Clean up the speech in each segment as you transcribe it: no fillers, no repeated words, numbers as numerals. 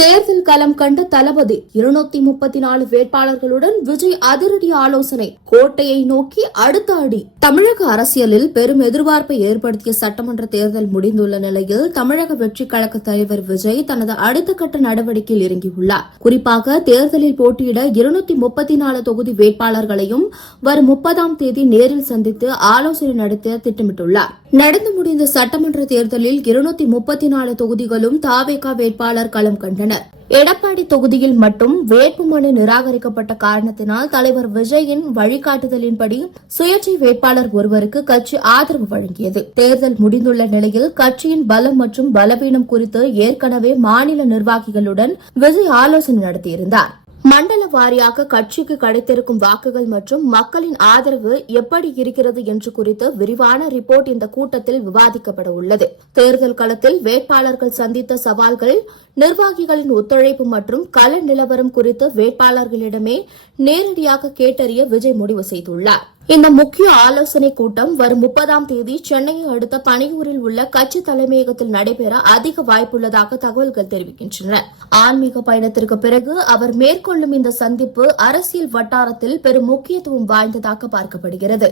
தேர்தல் களம் கண்ட தளபதி 234 வேட்பாளர்களுடன் விஜய் அதிரடி ஆலோசனை. கோட்டையை நோக்கி அடுத்த அடி. தமிழக அரசியலில் பெரும் எதிர்பார்ப்பை ஏற்படுத்திய சட்டமன்ற தேர்தல் முடிந்துள்ள நிலையில் தமிழக வெற்றிக் கழக தலைவர் விஜய் தனது அடுத்த கட்ட நடவடிக்கையில் இறங்கியுள்ளார். குறிப்பாக தேர்தலில் போட்டியிட 234 தொகுதி வேட்பாளர்களையும் வரும் 30ஆம் தேதி நேரில் சந்தித்து ஆலோசனை நடத்த திட்டமிட்டுள்ளார். நடந்து முடிந்த சட்டமன்ற தேர்தலில் 234 தொகுதிகளும் தாவேகா வேட்பாளர் களம் கண்டனர். எடப்பாடி தொகுதியில் மட்டும் வேட்புமனு நிராகரிக்கப்பட்ட காரணத்தினால் தலைவர் விஜயின் வழிகாட்டுதலின்படி சுயேட்சை வேட்பாளர் ஒருவருக்கு கட்சி ஆதரவு வழங்கியது. தேர்தல் முடிந்துள்ள நிலையில் கட்சியின் பலம் மற்றும் பலவீனம் குறித்து ஏற்கனவே மாநில நிர்வாகிகளுடன் விஜய் ஆலோசனை நடத்தியிருந்தார். மண்டல வாரியாக கட்சிக்கு கிடைத்திருக்கும் வாக்குகள் மற்றும் மக்களின் ஆதரவு எப்படி இருக்கிறது என்று குறித்து விரிவான ரிப்போர்ட் இந்த கூட்டத்தில் விவாதிக்கப்பட உள்ளது. தேர்தல் களத்தில் வேட்பாளர்கள் சந்தித்த சவால்கள், நிர்வாகிகளின் ஒத்துழைப்பு மற்றும் கள நிலவரம் குறித்து வேட்பாளர்களிடமே நேரடியாக கேட்டறிய விஜய் முடிவு செய்துள்ளார். இந்த முக்கிய ஆலோசனை கூட்டம் வரும் 30ஆம் தேதி சென்னையை அடுத்த பனையூரில் உள்ள கட்சி தலைமையகத்தில் நடைபெற அதிக வாய்ப்புள்ளதாக தகவல்கள் தெரிவிக்கின்றன. ஆன்மீக பயணத்திற்கு பிறகு அவர் மேற்கொள்ளும் இந்த சந்திப்பு அரசியல் வட்டாரத்தில் பெரும் முக்கியத்துவம் வாய்ந்ததாக பார்க்கப்படுகிறது.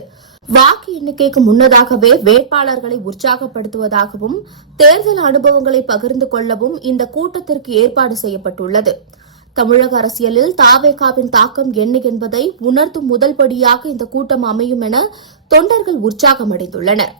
வாக்கு எண்ணிக்கைக்கு முன்னதாகவே வேட்பாளர்களை உற்சாகப்படுத்துவதாகவும் தேர்தல் அனுபவங்களை பகிர்ந்து கொள்ளவும் இந்த கூட்டத்திற்கு ஏற்பாடு செய்யப்பட்டுள்ளது. தமிழக அரசியலில் தாவேகாவின் தாக்கம் என்ன என்பதை உணர்த்தும் முதல் படியாக இந்த கூட்டம் அமையும் என தொண்டர்கள் உற்சாகமடைந்துள்ளனர்.